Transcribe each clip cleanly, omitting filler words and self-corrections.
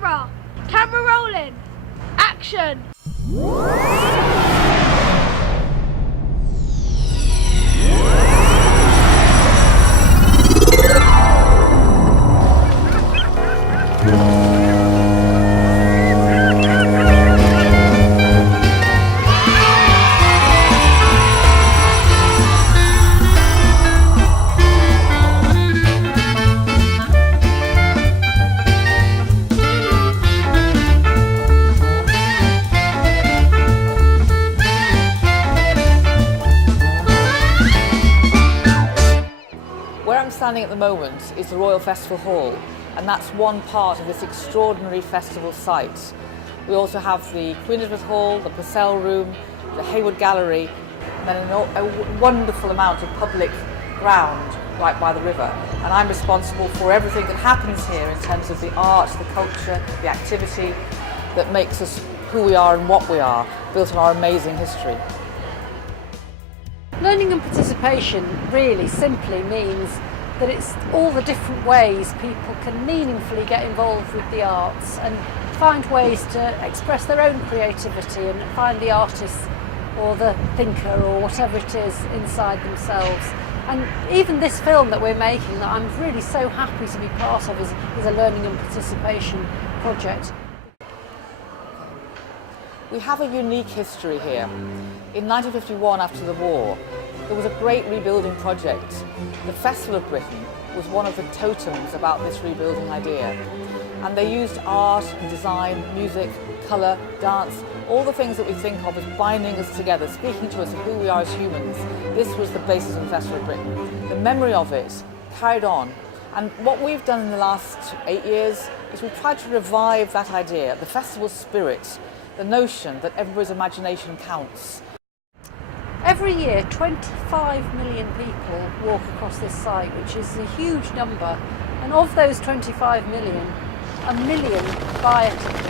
Camera! Camera rolling! Action! Where I'm standing at the moment is the Royal Festival Hall, and that's one part of this extraordinary festival site. We also have the Queen Elizabeth Hall, the Purcell Room, the Hayward Gallery, and then a wonderful amount of public ground right by the river. And I'm responsible for everything that happens here in terms of the art, the culture, the activity that makes us who we are and what we are, built on our amazing history. Learning and participation really simply means that it's all the different ways people can meaningfully get involved with the arts and find ways to express their own creativity and find the artist or the thinker or whatever it is inside themselves. And even this film that we're making, that I'm really so happy to be part of, is a learning and participation project. We have a unique history here. In 1951, after the war, there was a great rebuilding project. The Festival of Britain was one of the totems about this rebuilding idea. And they used art and design, music, colour, dance, all the things that we think of as binding us together, speaking to us of who we are as humans. This was the basis of the Festival of Britain. The memory of it carried on. And what we've done in the last 8 years is we've tried to revive that idea, the festival spirit, the notion that everybody's imagination counts. Every year 25 million people walk across this site, which is a huge number, and of those 25 million, 1 million buy a ticket.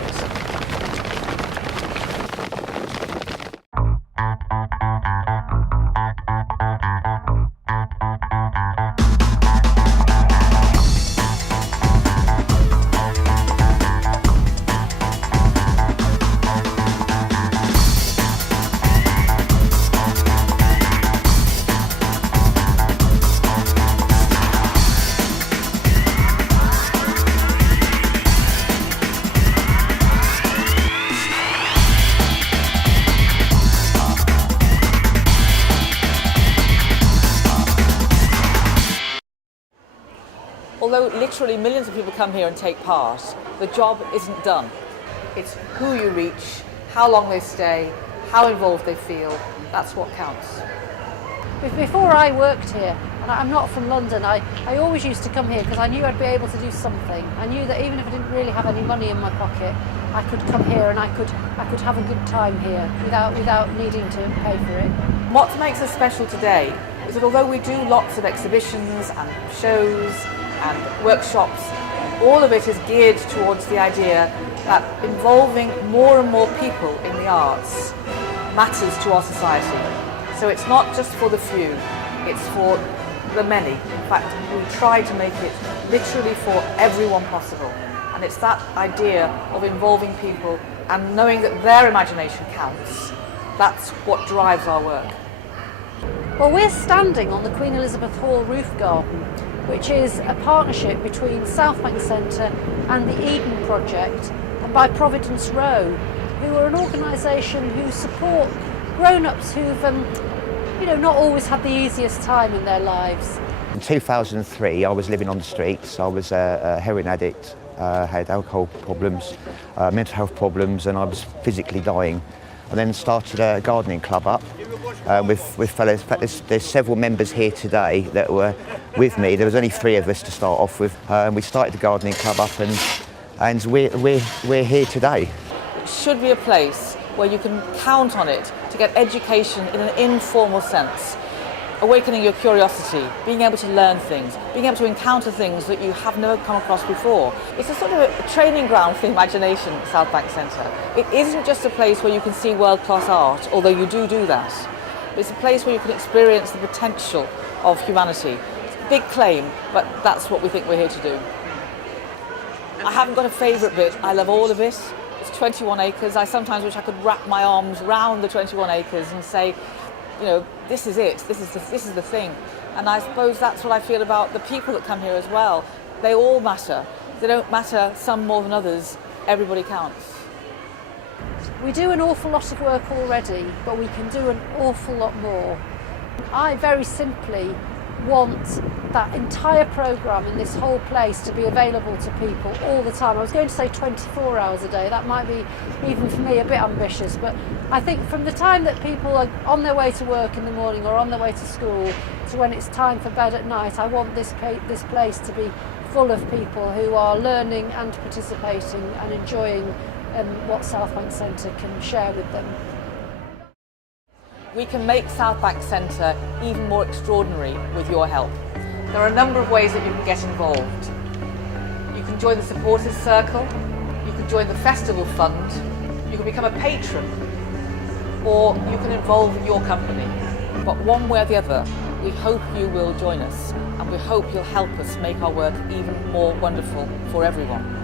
Although literally millions of people come here and take part, the job isn't done. It's who you reach, how long they stay, how involved they feel. That's what counts. Before I worked here, and I'm not from London, I always used to come here because I knew I'd be able to do something. I knew that even if I didn't really have any money in my pocket, I could come here and I could have a good time here without needing to pay for it. What makes us special today is that although we do lots of exhibitions and shows and workshops, all of it is geared towards the idea that involving more and more people in the arts matters to our society. So it's not just for the few, it's for the many. In fact, we try to make it literally for everyone possible. And it's that idea of involving people and knowing that their imagination counts. That's what drives our work. Well, we're standing on the Queen Elizabeth Hall roof garden, which is a partnership between Southbank Centre and the Eden Project, and by Providence Row, who are an organisation who support grown-ups who've not always had the easiest time in their lives. In 2003, I was living on the streets. I was a heroin addict, had alcohol problems, mental health problems, and I was physically dying. I then started a gardening club up with fellows. In fact, there's several members here today that were with me. There was only 3 of us to start off with. We started the gardening club up, and we're here today. It should be a place where you can count on it to get education in an informal sense, awakening your curiosity, being able to learn things, being able to encounter things that you have never come across before. It's a sort of a training ground for imagination at Southbank Centre. It isn't just a place where you can see world-class art, although you do that. It's a place where you can experience the potential of humanity. It's a big claim, but that's what we think we're here to do. I haven't got a favourite bit. I love all of it. It's 21 acres. I sometimes wish I could wrap my arms round the 21 acres and say, you know, this is it. This is the thing. And I suppose that's what I feel about the people that come here as well. They all matter. They don't matter some more than others. Everybody counts. We do an awful lot of work already, but we can do an awful lot more. I very simply want that entire programme in this whole place to be available to people all the time. I was going to say 24 hours a day. That might be, even for me, a bit ambitious, but I think from the time that people are on their way to work in the morning or on their way to school to when it's time for bed at night, I want this place to be full of people who are learning and participating and enjoying what Southbank Centre can share with them. We can make Southbank Centre even more extraordinary with your help. There are a number of ways that you can get involved. You can join the supporters circle, you can join the festival fund, you can become a patron, or you can involve your company. But one way or the other, we hope you will join us, and we hope you'll help us make our work even more wonderful for everyone.